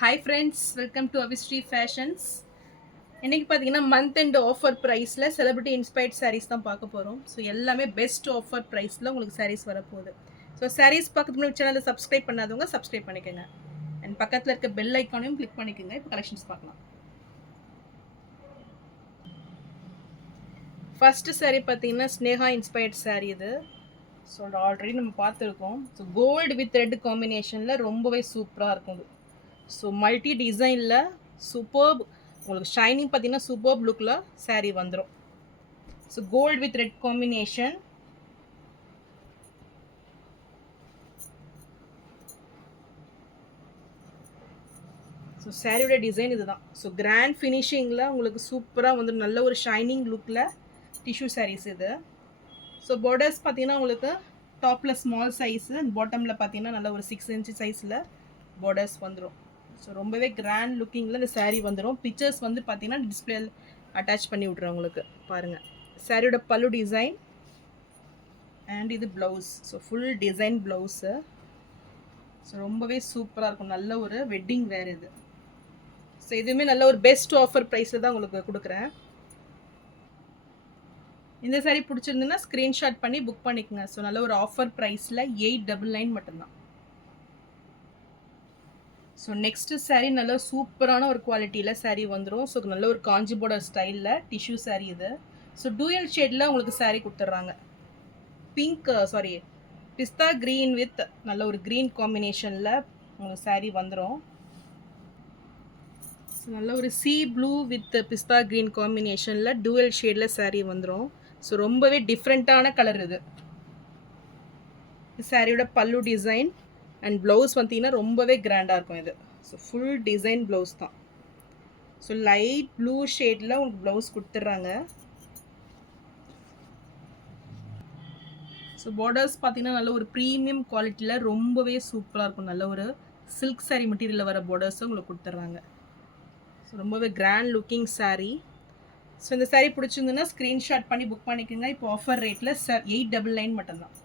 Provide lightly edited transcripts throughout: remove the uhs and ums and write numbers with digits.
Hi friends, welcome to Avishree fashions. இன்றைக்கி பார்த்தீங்கன்னா month and offer ப்ரைஸில் செலிபிரிட்டி இன்ஸ்பைர்ட் சாரீஸ் தான் பார்க்க போகிறோம். ஸோ எல்லாமே பெஸ்ட் ஆஃபர் ப்ரைஸில் உங்களுக்கு சாரீஸ் வரப்போகுது. ஸோ சாரீஸ் பார்க்கறதுக்கு முன்னாடி சேனலை சப்ஸ்கிரைப் பண்ணாதவங்க சப்ஸ்கிரைப் பண்ணிக்கோங்க. அண்ட் பக்கத்தில் இருக்க பெல் ஐக்கானையும் கிளிக் பண்ணிக்கோங்க. இப்போ கலெக்ஷன்ஸ் பார்க்கலாம். ஃபஸ்ட்டு சாரீ பார்த்தீங்கன்னா ஸ்னேகா இன்ஸ்பைர்ட் சாரீ இது. ஸோ ஆல்ரெடி நம்ம பார்த்துருக்கோம். ஸோ கோல்டு வித் ரெட் காம்பினேஷனில் ரொம்பவே சூப்பராக இருக்கும். ஸோ மல்டி டிசைனில் சூப்பர்ப் உங்களுக்கு ஷைனிங் பார்த்தீங்கன்னா சூப்பர்ப் லுக்கில் சாரீ வந்துடும். So gold with red combination. So சாரியோட டிசைன் இதுதான். ஸோ கிராண்ட் ஃபினிஷிங்கில் உங்களுக்கு சூப்பராக வந்து நல்ல ஒரு ஷைனிங் லுக்கில் டிஷ்யூ சாரீஸ் இது. ஸோ பார்டர்ஸ் பார்த்தீங்கன்னா உங்களுக்கு டாப்பில் ஸ்மால் சைஸு அண்ட் பாட்டமில் பார்த்தீங்கன்னா நல்ல ஒரு 6 inch சைஸில் பார்டர்ஸ் வந்துடும். ஸோ ரொம்பவே கிராண்ட் லுக்கிங்கில் இந்த சாரீ வந்துடும். பிக்சர்ஸ் வந்து பார்த்தீங்கன்னா டிஸ்பிளேல அட்டாச் பண்ணி விட்றேன் உங்களுக்கு பாருங்கள். சாரியோட பல்லு டிசைன் அண்ட் இது blouse. So full design blouse. So ரொம்பவே சூப்பராக இருக்கும். நல்ல ஒரு வெட்டிங் வேர் இது. ஸோ இதுவுமே நல்ல ஒரு பெஸ்ட் ஆஃபர் ப்ரைஸில் தான் உங்களுக்கு கொடுக்குறேன். இந்த சாரீ பிடிச்சிருந்துன்னா ஸ்க்ரீன்ஷாட் பண்ணி புக் பண்ணிக்கோங்க. ஸோ நல்ல ஒரு ஆஃபர் ப்ரைஸில் 899 மட்டும்தான். ஸோ நெக்ஸ்ட்டு சாரீ நல்ல சூப்பரான ஒரு குவாலிட்டியில் சாரீ வந்துடும். ஸோ நல்ல ஒரு காஞ்சி பார்டர் ஸ்டைலில் டிஷ்யூ சாரீ இது. ஸோ டூயல் ஷேடில் உங்களுக்கு சாரீ கொடுத்துட்றாங்க. பிங்க் பிஸ்தா க்ரீன் வித் நல்ல ஒரு க்ரீன் காம்பினேஷனில் உங்களுக்கு சாரீ வந்துடும். ஸோ நல்ல ஒரு sea blue with pista green காம்பினேஷனில் டூயல் ஷேடில் சாரீ வந்துடும். ஸோ ரொம்பவே டிஃப்ரெண்ட்டான கலர் இது. சாரியோட பல்லு டிசைன் அண்ட் ப்ளவுஸ் பார்த்தீங்கன்னா ரொம்பவே கிராண்டாக இருக்கும் இது. ஸோ ஃபுல் டிசைன் ப்ளவுஸ் தான். ஸோ லைட் ப்ளூ ஷேடில் உங்களுக்கு ப்ளவுஸ் கொடுத்துட்றாங்க. ஸோ பார்டர்ஸ் பார்த்தீங்கன்னா நல்ல ஒரு ப்ரீமியம் குவாலிட்டியில் ரொம்பவே சூப்பராக இருக்கும். நல்ல ஒரு சில்க் சாரீ மெட்டீரியலில் வர பார்டர்ஸும் உங்களுக்கு கொடுத்துட்றாங்க. ஸோ ரொம்பவே கிராண்ட் லுக்கிங் சாரீ. ஸோ இந்த சாரீ பிடிச்சிருந்துன்னா ஸ்க்ரீன்ஷாட் பண்ணி புக் பண்ணிக்கோங்க. இப்போ ஆஃபர் ரேட்டில் 899 மட்டும்தான்.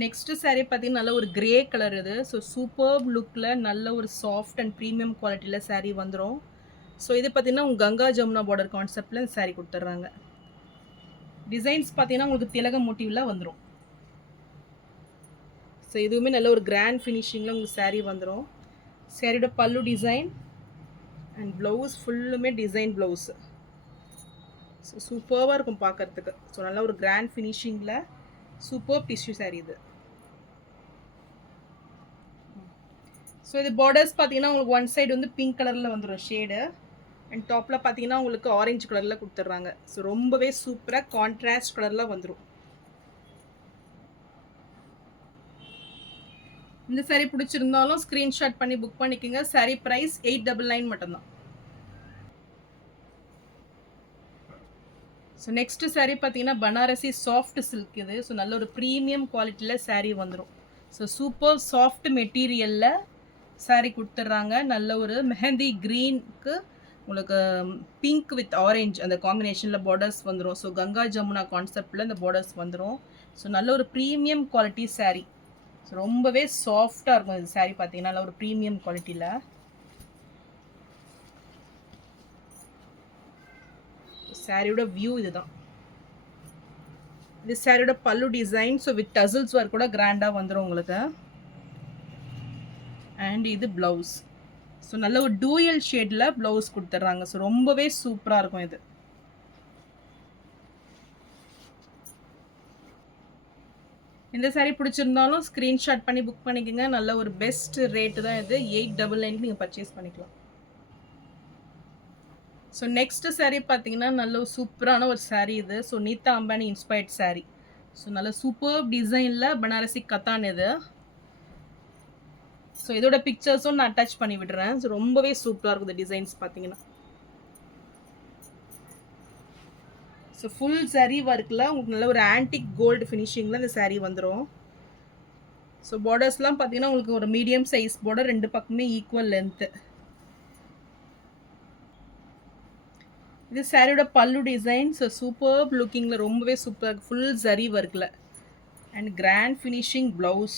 நெக்ஸ்ட்டு சாரீ பார்த்தீங்கன்னா நல்ல ஒரு கிரே கலர் இது. ஸோ சூப்பர்ப் லுக்கில் நல்ல ஒரு சாஃப்ட் அண்ட் ப்ரீமியம் குவாலிட்டியில் சாரீ வந்துடும். ஸோ இது பார்த்தீங்கன்னா உங்கள் கங்கா ஜமுனா பார்டர் கான்செப்டில் இந்த சாரீ கொடுத்துட்றாங்க. டிசைன்ஸ் பார்த்தீங்கன்னா உங்களுக்கு திலக மோட்டிவில் வந்துடும். ஸோ இதுவுமே நல்ல ஒரு கிராண்ட் ஃபினிஷிங்கில் உங்களுக்கு சாரீ வந்துடும். சாரியோட பல்லு டிசைன் அண்ட் ப்ளவுஸ் ஃபுல்லுமே டிசைன் ப்ளவுஸு. ஸோ சூப்பராக இருக்கும் பார்க்குறதுக்கு. ஸோ நல்ல ஒரு கிராண்ட் ஃபினிஷிங்கில் சூப்பர் டிஷ்யூ சாரீ இது. ஸோ இது பார்டர்ஸ் பார்த்தீங்கன்னா உங்களுக்கு ஒன் சைடு வந்து பிங்க் கலரில் வந்துடும் ஷேடு அண்ட் டாப்பில் பார்த்தீங்கன்னா உங்களுக்கு ஆரஞ்சு கலரில் கொடுத்துட்றாங்க. ஸோ ரொம்பவே சூப்பராக கான்ட்ராஸ்ட் கலரில் வந்துடும். இந்த சாரீ பிடிச்சிருந்தாலும் ஸ்க்ரீன்ஷாட் பண்ணி புக் பண்ணிக்கோங்க. சாரீ ப்ரைஸ் 899 மட்டும்தான். ஸோ நெக்ஸ்ட்டு சாரீ பார்த்தீங்கன்னா பனாரசி சாஃப்ட் சில்க் இது. ஸோ நல்ல ஒரு ப்ரீமியம் குவாலிட்டியில் சாரீ வந்துடும். ஸோ சூப்பர் சாஃப்ட் மெட்டீரியலில் சாரீ கொடுத்துட்றாங்க. நல்ல ஒரு மெஹந்தி க்ரீனுக்கு உங்களுக்கு பிங்க் வித் ஆரஞ்ச் அந்த காம்பினேஷனில் பார்டர்ஸ் வந்துடும். ஸோ கங்கா ஜமுனா கான்செப்டில் இந்த பார்டர்ஸ் வந்துடும். ஸோ நல்ல ஒரு ப்ரீமியம் குவாலிட்டி சாரீ. ஸோ ரொம்பவே சாஃப்டாக இருக்கும் இது சாரீ பார்த்தீங்கன்னா நல்ல ஒரு ப்ரீமியம் குவாலிட்டியில். சாரியோட வியூ இதுதான். இது சாரியோட பல்லு design. So with tassels work கூட கிராண்டாக வந்துடும் உங்களுக்கு. அண்ட் இது ப்ளவுஸ். ஸோ நல்ல ஒரு டூயல் ஷேடில் ப்ளவுஸ் கொடுத்துட்றாங்க. ஸோ ரொம்பவே சூப்பராக இருக்கும் இது. இந்த சாரீ பிடிச்சிருந்தாலும் ஸ்க்ரீன்ஷாட் பண்ணி புக் பண்ணிக்கோங்க. நல்ல ஒரு பெஸ்ட் ரேட்டு தான் இது. 899 நீங்கள் பர்ச்சேஸ் பண்ணிக்கலாம். ஸோ நெக்ஸ்ட்டு சாரீ பார்த்தீங்கன்னா நல்ல சூப்பரான ஒரு சாரீ இது. ஸோ நீதா அம்பானி இன்ஸ்பைர்ட் சாரீ. ஸோ நல்ல சூப்பர் டிசைனில் பனாரசி கத்தான் இது. ஸோ இதோட பிக்சர்ஸும் நான் அட்டாச் பண்ணி விடுறேன். ஸோ ரொம்பவே சூப்பராக இருக்குது டிசைன்ஸ் பார்த்தீங்கன்னா. ஸோ ஃபுல் சாரீ ஒர்க்கில் உங்களுக்கு நல்ல ஒரு ஆன்டிக் கோல்டு ஃபினிஷிங்கில் இந்த சாரீ வந்துடும். ஸோ பார்டர்ஸ்லாம் பார்த்தீங்கன்னா உங்களுக்கு ஒரு மீடியம் சைஸ் பார்டர், ரெண்டு பக்கமே ஈக்குவல் லென்த்து. இது சாரியோட பல்லு டிசைன். ஸோ சூப்பர் லுக்கிங்கில் ரொம்பவே சூப்பராக ஃபுல் ஜரி ஒர்க்கில் and grand finishing blouse.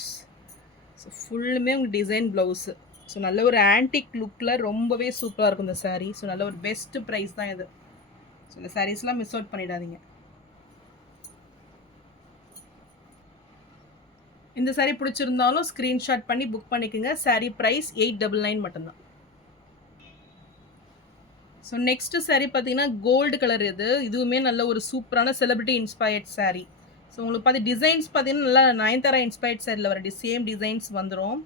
So ஃபுல்லுமே உங்களுக்கு டிசைன் ப்ளவுஸு. ஸோ நல்ல ஒரு ஆன்டிக் லுக்கில் ரொம்பவே சூப்பராக இருக்கும் இந்த saree. ஸோ நல்ல ஒரு பெஸ்ட் ப்ரைஸ் தான் இது. ஸோ இந்த சாரீஸ்லாம் மிஸ் அவுட் பண்ணிடாதீங்க. இந்த saree பிடிச்சிருந்தாலும் ஸ்க்ரீன்ஷாட் பண்ணி புக் பண்ணிக்கோங்க. saree ப்ரைஸ் 899 மட்டும்தான். ஸோ நெக்ஸ்ட் saree பார்த்தீங்கன்னா கோல்டு கலர் இது. இதுவுமே நல்ல ஒரு சூப்பரான செலிபிரிட்டி இன்ஸ்பயர்ட் saree. ஸோ உங்களுக்கு பார்த்து டிசைன்ஸ் பார்த்தீங்கன்னா நல்லா நயன்தாரா இன்ஸ்பயர்ட் சாரியில் வர சேம் டிசைன்ஸ் வந்துடும்.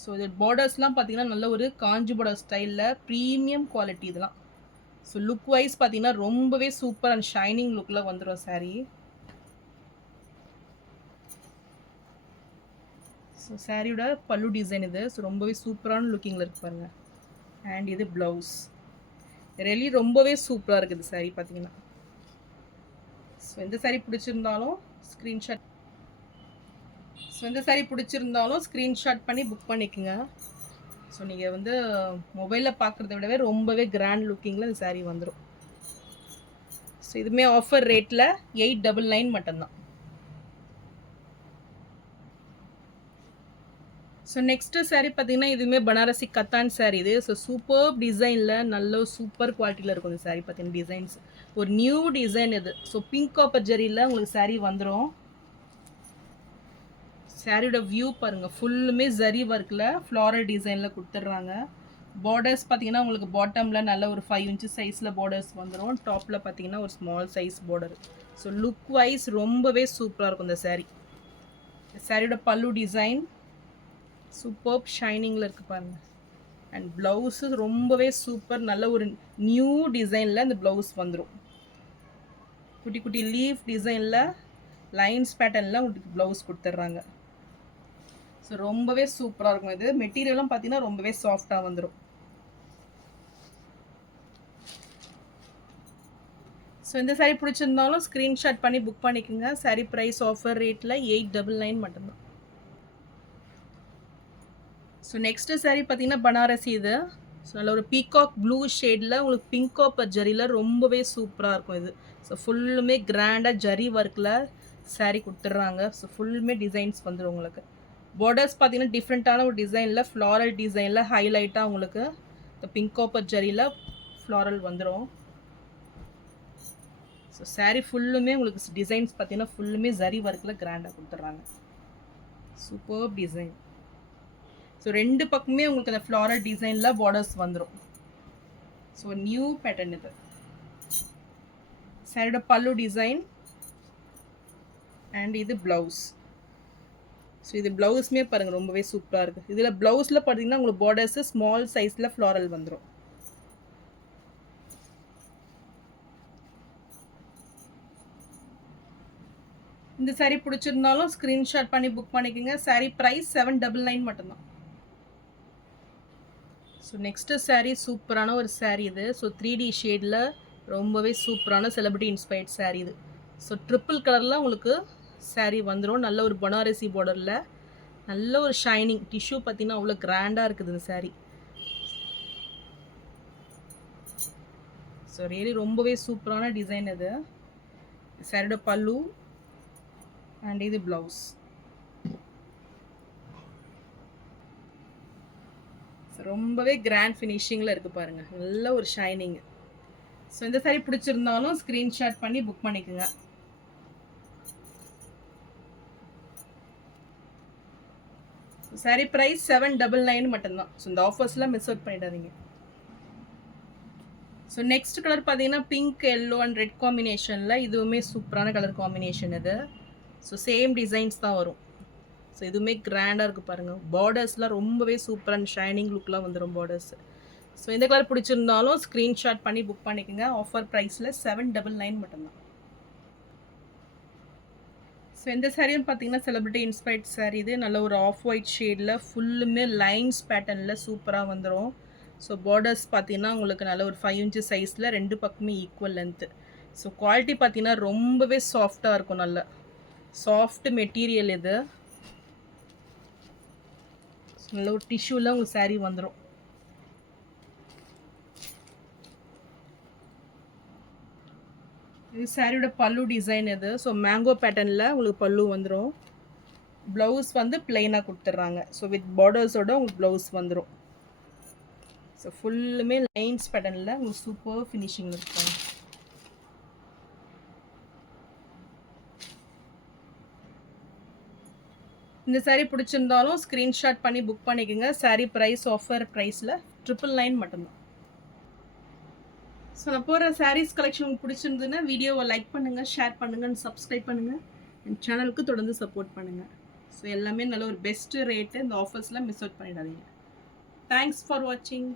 ஸோ இது பார்டர்ஸ்லாம் பார்த்தீங்கன்னா நல்ல ஒரு காஞ்சி பார்டர் ஸ்டைலில் ப்ரீமியம் குவாலிட்டி இதெல்லாம். ஸோ லுக் வைஸ் பார்த்தீங்கன்னா ரொம்பவே சூப்பர் அண்ட் ஷைனிங் லுக்கில் வந்துடும் saree. ஸோ சாரியோட பல்லு டிசைன் இது. ஸோ ரொம்பவே சூப்பரான லுக்கிங்கில் இருக்கு பாருங்க. அண்ட் இது ப்ளவுஸ் ரெலி ரொம்பவே சூப்பராக இருக்குது saree பார்த்தீங்கன்னா. ஸோ இந்த saree பிடிச்சிருந்தாலும் ஸ்க்ரீன்ஷாட் பண்ணி புக் பண்ணிக்கோங்க. ஸோ நீங்கள் வந்து மொபைலில் பார்க்குறத விடவே ரொம்பவே கிராண்ட் லுக்கிங்கில் இந்த saree வந்துடும். ஸோ இதுவுமே ஆஃபர் ரேட்டில் 899 மட்டும்தான். ஸோ நெக்ஸ்ட்டு saree பார்த்தீங்கன்னா இதுவுமே பனாரசி கத்தான் saree இது. ஸோ சூப்பர் டிசைனில் நல்ல சூப்பர் குவாலிட்டியில் இருக்கும் இந்த saree பார்த்தீங்கன்னா. டிசைன்ஸ் ஒரு நியூ டிசைன் இது. ஸோ பிங்க் காப்பர் ஜரியில் உங்களுக்கு saree வந்துடும். சாரியோட வியூ பாருங்கள், ஃபுல்லுமே ஜரி ஒர்க்கில் ஃப்ளாரல் டிசைனில் கொடுத்துட்றாங்க. பார்டர்ஸ் பார்த்தீங்கன்னா உங்களுக்கு பாட்டமில் நல்ல ஒரு 5 inches சைஸில் பார்டர்ஸ் வந்துடும். டாப்பில் பார்த்தீங்கன்னா ஒரு small size border. So look wise ரொம்பவே சூப்பராக இருக்கும் இந்த saree. சாரியோட பல்லு டிசைன் சூப்பர் ஷைனிங்கில் இருக்குது பாருங்கள். அண்ட் ப்ளவுஸு ரொம்பவே சூப்பர், நல்ல ஒரு நியூ டிசைனில் இந்த ப்ளவுஸ் வந்துடும். குட்டி குட்டி லீஃப் டிசைனில் லைன்ஸ் பேட்டர்னில் உங்களுக்கு ப்ளவுஸ் கொடுத்துட்றாங்க. ஸோ ரொம்பவே சூப்பராக இருக்கும் இது. மெட்டீரியலும் பார்த்தீங்கன்னா ரொம்பவே சாஃப்டாக வந்துடும். ஸோ இந்த saree பிடிச்சிருந்தாலும் ஸ்க்ரீன்ஷாட் பண்ணி புக் பண்ணிக்கோங்க. saree ப்ரைஸ் ஆஃபர் ரேட்டில் 899 மட்டும்தான். ஸோ நெக்ஸ்ட்டு saree பார்த்தீங்கன்னா பனாரசி இது. ஸோ நல்ல ஒரு பீகாக் ப்ளூ ஷேடில் உங்களுக்கு பிங்க் காப்பர் ஜரியில் ரொம்பவே சூப்பராக இருக்கும் இது. ஸோ ஃபுல்லுமே கிராண்டாக ஜரி ஒர்க்கில் saree கொடுத்துட்றாங்க. ஸோ ஃபுல்லுமே டிசைன்ஸ் வந்துடும் உங்களுக்கு. பார்டர்ஸ் பார்த்தீங்கன்னா டிஃப்ரெண்ட்டான ஒரு டிசைனில் ஃப்ளாரல் டிசைனில் ஹைலைட்டாக உங்களுக்கு இந்த பிங்க் காப்பர் ஜரியில் ஃப்ளாரல் வந்துடும். ஸோ saree ஃபுல்லுமே உங்களுக்கு டிசைன்ஸ் பார்த்தீங்கன்னா ஃபுல்லுமே ஜரி ஒர்க்கில் கிராண்டாக கொடுத்துட்றாங்க. Super design. ஸோ ரெண்டு பக்கமே உங்களுக்கு அந்த ஃப்ளாரல் டிசைனில் பார்டர்ஸ் வந்துடும். ஸோ நியூ பேட்டர்ன் இது. சாரியோட பல்லு டிசைன் அண்ட் இது ப்ளவுஸ். ஸோ இது ப்ளவுஸுமே பாருங்கள் ரொம்பவே சூப்பராக இருக்குது. இதில் ப்ளவுஸில் பார்த்தீங்கன்னா உங்களுக்கு பார்டர்ஸு ஸ்மால் சைஸில் ஃப்ளாரல் வந்துடும். இந்த saree பிடிச்சிருந்தாலும் ஸ்க்ரீன்ஷாட் பண்ணி புக் பண்ணிக்கோங்க. saree ப்ரைஸ் 799 மட்டும்தான். ஸோ நெக்ஸ்ட்டு saree சூப்பரான ஒரு saree இது. ஸோ 3D ஷேடில் ரொம்பவே சூப்பரான செலிபிரிட்டி இன்ஸ்பயர்ட் saree இது. ஸோ ட்ரிப்பிள் கலரில் உங்களுக்கு saree வந்துடும். நல்ல ஒரு பனாரசி பார்டரில் நல்ல ஒரு ஷைனிங் டிஷ்யூ பார்த்தீங்கன்னா அவ்வளோ கிராண்டாக இருக்குது இந்த saree. ஸோ ரியலி ரொம்பவே சூப்பரான டிசைன் இது. சாரியோட பல்லு அண்ட் இது ப்ளவுஸ். ரொம்பவே கிராண்ட் ஃபினிஷிங்கில் இருக்குது பாருங்கள். நல்ல ஒரு ஷைனிங். ஸோ இந்த saree பிடிச்சிருந்தாலும் ஸ்க்ரீன்ஷாட் பண்ணி புக் பண்ணிக்கோங்க. saree ப்ரைஸ் 799 மட்டும்தான். ஸோ இந்த ஆஃபர்ஸ்லாம் மிஸ் அவுட் பண்ணிடாதீங்க. ஸோ நெக்ஸ்ட் கலர் பார்த்தீங்கன்னா பிங்க் எல்லோ அண்ட் ரெட் காம்பினேஷனில் இதுவுமே சூப்பரான கலர் காம்பினேஷன் இது. ஸோ சேம் டிசைன்ஸ் தான் வரும். ஸோ இதுவுமே கிராண்டாக இருக்குது பாருங்கள். பார்டர்ஸ்லாம் ரொம்பவே சூப்பர் அண்ட் ஷைனிங் லுக்லாம் வந்துடும் பார்டர்ஸ். ஸோ இந்த கலர் பிடிச்சிருந்தாலும் ஸ்க்ரீன்ஷாட் பண்ணி புக் பண்ணிக்கோங்க. ஆஃபர் ப்ரைஸில் 799 மட்டும்தான். ஸோ இந்த சாரியும் பார்த்தீங்கன்னா செலிபிரிட்டி இன்ஸ்பயர்ட் saree இது. நல்ல ஒரு ஆஃப் ஒயிட் ஷேடில் ஃபுல்லுமே லைன்ஸ் பேட்டர்னில் சூப்பராக வந்துடும். ஸோ பார்டர்ஸ் பார்த்தீங்கன்னா உங்களுக்கு நல்ல ஒரு 5 inches சைஸில் ரெண்டு பக்கமே ஈக்குவல் லென்த்து. ஸோ குவாலிட்டி பார்த்தீங்கன்னா ரொம்பவே சாஃப்டாக இருக்கும். நல்ல சாஃப்ட் மெட்டீரியல் இது. நல்ல ஒரு டிஷ்யூவில் உங்களுக்கு saree வந்துடும். இது சாரியோட பல்லு டிசைன் இது. ஸோ மேங்கோ பேட்டர்னில் உங்களுக்கு பல்லு வந்துடும். ப்ளவுஸ் வந்து பிளெயினாக கொடுத்துட்றாங்க. ஸோ வித் பார்டர்ஸோட உங்களுக்கு ப்ளவுஸ் வந்துடும். ஸோ ஃபுல்லுமே லைன்ஸ் பேட்டர்னில் உங்களுக்கு சூப்பர் ஃபினிஷிங்கில் இருப்பாங்க. இந்த saree பிடிச்சிருந்தாலும் ஸ்க்ரீன்ஷாட் பண்ணி புக் பண்ணிக்கோங்க. saree ப்ரைஸ் ஆஃபர் ப்ரைஸில் 999 மட்டும்தான். ஸோ நான் போகிற சாரீஸ் கலெக்ஷன் உங்களுக்கு பிடிச்சிருந்ததுன்னா வீடியோவை லைக் பண்ணுங்கள், ஷேர் பண்ணுங்கள், சப்ஸ்கிரைப் பண்ணுங்கள். என் சேனலுக்கு தொடர்ந்து சப்போர்ட் பண்ணுங்கள். ஸோ எல்லாமே நல்ல ஒரு பெஸ்ட்டு ரேட்டு. இந்த ஆஃபர்ஸில் மிஸ் அவுட் பண்ணிடாதீங்க. தேங்க்ஸ் ஃபார் வாட்சிங்.